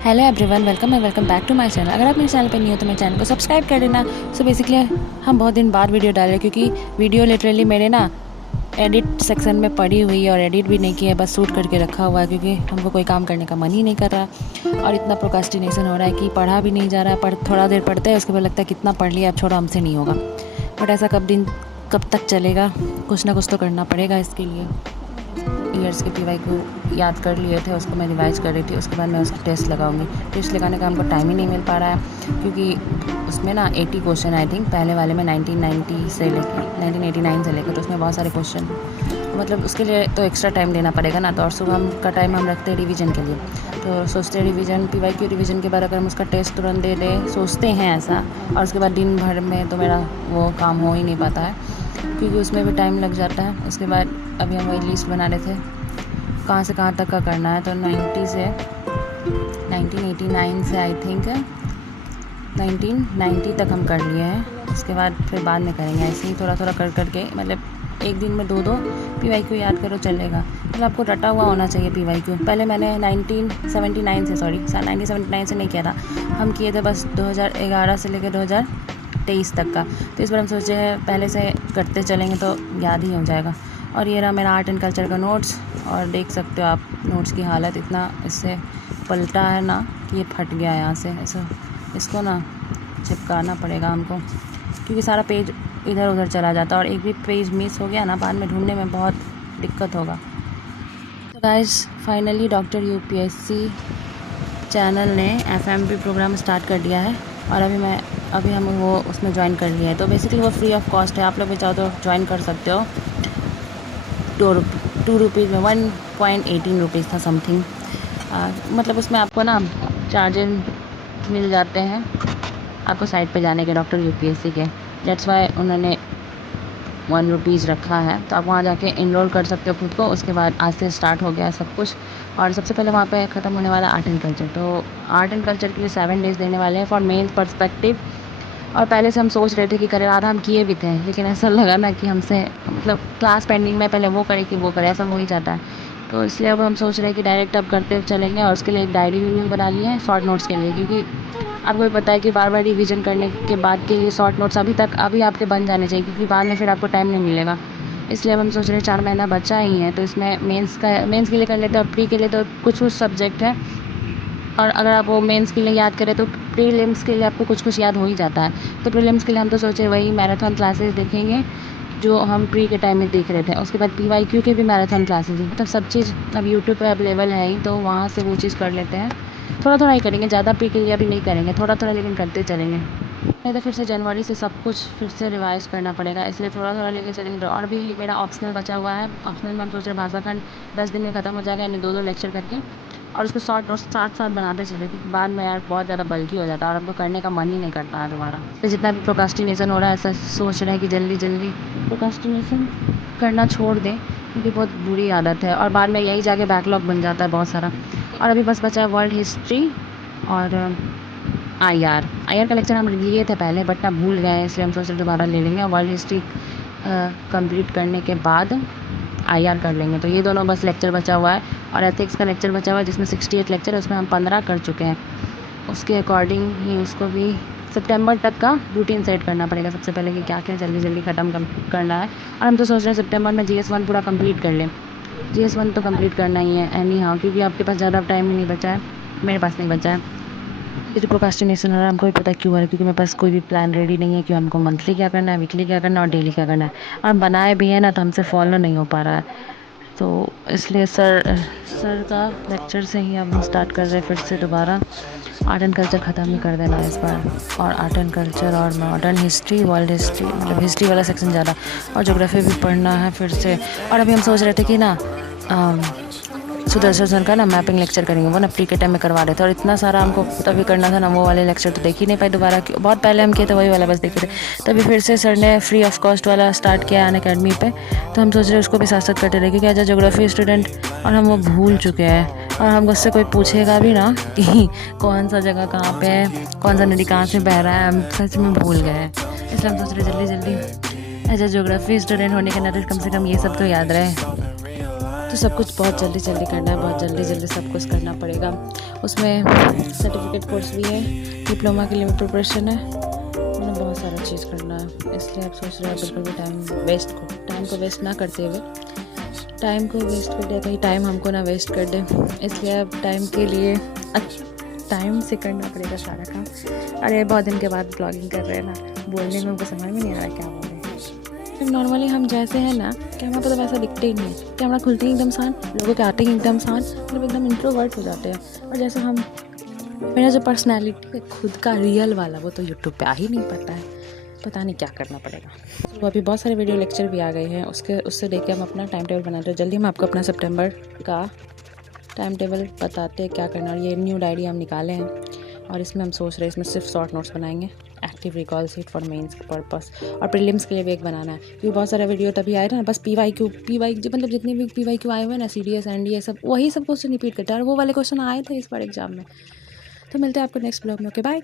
Hello everyone, welcome back to my channel. अगर आप मेरे चैनल पे नहीं हो तो मेरे चैनल को सब्सक्राइब कर देना। सो बेसिकली हम बहुत दिन बाद वीडियो डाल रहे हैं क्योंकि वीडियो लिटरली मेरे ना एडिट सेक्शन में पड़ी हुई है और एडिट भी नहीं किया है, बस शूट करके रखा हुआ है क्योंकि हमको कोई काम करने का मन ही नहीं कर रहा और इतना प्रोक्रास्टिनेशन हो रहा है कि पढ़ा भी नहीं जा रहा है। थोड़ा देर पढ़ते हैं, उसके बाद लगता है कितना पढ़ लिया, अब छोड़ो, हमसे नहीं होगा। बट ऐसा कब तक चलेगा? कुछ ना कुछ तो करना पड़ेगा इसके लिए। ईयर्स के पीवाई को याद कर लिए थे, उसको मैं रिवाइज कर रही थी। उसके बाद मैं उसका टेस्ट लगाऊंगी। टेस्ट लगाने का हमको टाइम ही नहीं मिल पा रहा है क्योंकि उसमें ना 80 क्वेश्चन आई थिंक, पहले वाले में 1990 से लेकर 1989 से लेकर, तो उसमें बहुत सारे क्वेश्चन, मतलब उसके लिए तो एक्स्ट्रा टाइम देना पड़ेगा ना। तो और सुबह का टाइम हम रखते हैं रिवीजन के लिए, तो सोचते हैं रिवीजन पीवाई क्यू रिवीजन के बाद अगर हम उसका टेस्ट तुरंत दे दें, सोचते हैं ऐसा, और उसके बाद दिन भर में तो मेरा वो काम हो ही नहीं पाता है क्योंकि उसमें भी टाइम लग जाता है। उसके बाद अभी हम वही लिस्ट बना रहे थे कहाँ से कहाँ तक का करना है, तो 1989 से आई थिंक 1990 तक हम कर लिए हैं। उसके बाद फिर बाद में करेंगे ऐसे ही थोड़ा थोड़ा कर करके, मतलब एक दिन में दो पीवाई क्यू याद करो चलेगा। मतलब आपको रटा हुआ होना चाहिए पीवाई क्यू। पहले मैंने 1979 से नहीं किया था, हम किए थे बस 2011 से लेकर 2023 तक का। तो इस बार हम सोचे हैं पहले से करते चलेंगे तो याद ही हो जाएगा। और ये रहा मेरा आर्ट एंड कल्चर का नोट्स, और देख सकते हो आप नोट्स की हालत, इतना इससे पलटा है ना कि ये फट गया यहाँ से। ऐसा इसको ना चिपकाना पड़ेगा हमको क्योंकि सारा पेज इधर उधर चला जाता है और एक भी पेज मिस हो गया ना, बाद में ढूंढने में बहुत दिक्कत होगा। तो guys finally doctor UPSC channel ने एफएमवी प्रोग्राम स्टार्ट कर दिया है और अभी हम वो उसमें ज्वाइन कर लिया है। तो बेसिकली वो फ्री ऑफ कॉस्ट है, आप लोग भी चाहो तो ज्वाइन कर सकते हो। 2 रुपीज़ में 1.18 रुपीज़ था समथिंग। मतलब उसमें आपको ना चार्जेस मिल जाते हैं आपको साइट पे जाने के, डॉक्टर यूपीएससी के। डेट्स वाई उन्होंने 1 रुपीज़ रखा है, तो आप वहाँ जाके इनरोल कर सकते हो खुद को। उसके बाद आज से स्टार्ट हो गया सब कुछ, और सबसे पहले वहाँ पे ख़त्म होने वाला आर्ट एंड कल्चर। तो आर्ट एंड कल्चर के लिए 7 डेज़ देने वाले हैं फॉर मेन पर्सपेक्टिव। और पहले से हम सोच रहे थे कि करें, आधा हम किए भी थे, लेकिन ऐसा लगा ना कि हमसे मतलब क्लास पेंडिंग में, पहले वो करे कि वो करे, ऐसा हो ही जाता है। तो इसलिए अब हम सोच रहे हैं कि डायरेक्ट अब करते चलेंगे। और उसके लिए एक डायरी भी बना ली है शॉर्ट नोट्स के लिए, क्योंकि आपको भी पता है कि बार बार रिवीजन करने के बाद के लिए शॉर्ट नोट्स अभी आपके बन जाने चाहिए, क्योंकि बाद में फिर आपको टाइम नहीं मिलेगा। इसलिए अब हम सोच रहे हैं 4 महीना बचा ही है, तो इसमें मेंस के लिए कर लेते हैं। और प्री के लिए तो कुछ सब्जेक्ट है, और अगर आप वो मेंस के लिए याद करें तो प्रीलिम्स के लिए आपको कुछ याद हो ही जाता है। तो प्रीलिम्स के लिए हम तो सोचे वही मैराथन क्लासेस देखेंगे जो हम प्री के टाइम में देख रहे थे। उसके बाद पीवाई क्यू के भी मैराथन क्लासेस, मतलब सब चीज़ अब यूट्यूब पे अवेलेबल है ही, तो वहाँ से वो चीज़ कर लेते हैं। थोड़ा थोड़ा ही करेंगे, ज़्यादा प्री के लिए अभी नहीं करेंगे, थोड़ा थोड़ा लेकिन करते चलेंगे। नहीं तो फिर से जनवरी से सब कुछ फिर से रिवाइज करना पड़ेगा, इसलिए थोड़ा थोड़ा लेके चलेंगे। और भी मेरा ऑप्शनल बचा हुआ है। ऑप्शनल में हम सोच रहे हैं भाषा खंड 10 दिन में ख़त्म हो जाएगा, यानी 2 लेक्चर करके, और उसको शॉर्ट नोट्स साथ साथ बनाते चले, क्योंकि बाद में यार बहुत ज़्यादा बल्कि हो जाता है और हमको करने का मन ही नहीं करता है दोबारा। तो जितना भी प्रोक्रास्टिनेशन हो रहा है, ऐसा सोच रहे हैं कि जल्दी जल्दी प्रोक्रास्टिनेशन करना छोड़ दें, क्योंकि बहुत बुरी आदत है और बाद में यही जाके बैकलॉग बन जाता है बहुत सारा। और अभी बस बचा है वर्ल्ड हिस्ट्री और आई आर का लेक्चर हम लिए थे पहले, बट ना भूल गए हैं, इसलिए हम सोच रहे दोबारा ले लेंगे। और वर्ल्ड हिस्ट्री कंप्लीट करने के बाद आईआर कर लेंगे। तो ये दोनों बस लेक्चर बचा हुआ है। और एथिक्स का लेक्चर बचा हुआ है जिसमें 68 लेक्चर है, उसमें हम 15 कर चुके हैं। उसके अकॉर्डिंग ही उसको भी सितंबर तक का रूटीन सेट करना पड़ेगा सबसे पहले, कि क्या क्या जल्दी जल्दी ख़त्म करना है। और हम तो सोच रहे हैं सितंबर में GS1 पूरा कंप्लीट कर लें। GS1 तो कंप्लीट करना ही है एनी हाउ, क्योंकि आपके पास ज़्यादा टाइम ही नहीं बचा है, मेरे पास नहीं बचा है। ये जो प्रोक्रास्टिनेशन हो रहा है हमको भी पता है क्यों हो रहा है, क्योंकि मेरे पास कोई भी प्लान रेडी नहीं है कि हमको मंथली क्या करना है, वीकली क्या करना है और डेली क्या करना है। और हम बनाए भी हैं ना, तो हमसे फॉलो नहीं हो पा रहा है। तो इसलिए सर का लेक्चर से ही हम स्टार्ट कर रहे हैं फिर से दोबारा। आर्ट एंड कल्चर ख़त्म ही कर देना है इस बार, और आर्ट एंड कल्चर और मॉडर्न हिस्ट्री, वर्ल्ड हिस्ट्री, मतलब हिस्ट्री वाला सेक्शन ज़्यादा, और ज्योग्राफी भी पढ़ना है फिर से। और अभी हम सोच रहे थे कि ना सुदर्शन सर का ना मैपिंग लेक्चर करेंगे, वो ना प्री के टाइम में करवा रहे थे, और इतना सारा हमको तभी करना था ना, वो वाले लेक्चर तो देख ही नहीं पाए दोबारा। बहुत पहले हम किए थे वही वाला बस देखे थे, तभी फिर से सर ने फ्री ऑफ कॉस्ट वाला स्टार्ट किया अन अकेडमी पे। तो हम सोच रहे हैं उसको भी साथ साथ करते रहे, क्योंकि एज ए जोग्राफी स्टूडेंट और हम वो भूल चुके हैं, और हमको उससे कोई पूछेगा भी ना कि कौन सा जगह कहाँ पे है, कौन सा नदी कहाँ से बह रहा है, हम सच में भूल गए हैं। इसलिए हम सोच रहे जल्दी जल्दी एज ए जोग्राफी स्टूडेंट होने के नाते कम से कम ये सब तो याद रहे। तो सब कुछ बहुत जल्दी जल्दी करना है, बहुत जल्दी जल्दी सब कुछ करना पड़ेगा। उसमें सर्टिफिकेट कोर्स भी है, डिप्लोमा के लिए भी प्रिपरेशन है, मतलब बहुत सारा चीज़ करना है। इसलिए आप सोच रहे हैं बिल्कुल भी टाइम को वेस्ट ना करते हुए, टाइम को वेस्ट कर दिया कहीं टाइम हमको ना वेस्ट कर दे, इसलिए अब टाइम के लिए टाइम से करना पड़ेगा सारा काम। अरे बहुत दिन के बाद ब्लॉगिंग कर रहे हैं ना, बोलने में हमको समझ में नहीं आ रहा क्या बोल रहे हैं। नॉर्मली हम जैसे हैं ना, कैमरा पर तो वैसा दिखते ही नहीं है, कैमरा खुलते ही एकदम शांत, लोगों के आते ही एकदम शांत, मतलब एकदम इंट्रोवर्ट हो जाते हैं। और जैसे हम, मेरा जो पर्सनैलिटी है खुद का रियल वाला, वो तो यूट्यूब पे आ ही नहीं पाता है, पता नहीं क्या करना पड़ेगा। तो अभी बहुत सारे वीडियो लेक्चर भी आ गए हैं, उससे देख के हम अपना टाइम टेबल बनाते हैं। जल्दी हम आपको अपना सितंबर का टाइम टेबल बताते हैं क्या करना। और ये न्यू डायरी हम निकाले हैं और इसमें हम सोच रहे हैं इसमें सिर्फ शॉर्ट नोट्स बनाएंगे, active recall sheet for mains के पर्पस, और प्रीलिम्स के लिए भी एक बनाना है। क्योंकि बहुत सारे वीडियो तभी आए थे ना, बस PYQ मतलब जितने भी PYQ आए हुए हैं ना, CDS NDA सब वही सब क्वेश्चन रिपीट करता है, और वो वाले क्वेश्चन आए थे इस बार एग्जाम में। तो मिलते हैं आपको नेक्स्ट ब्लॉग में। Okay bye.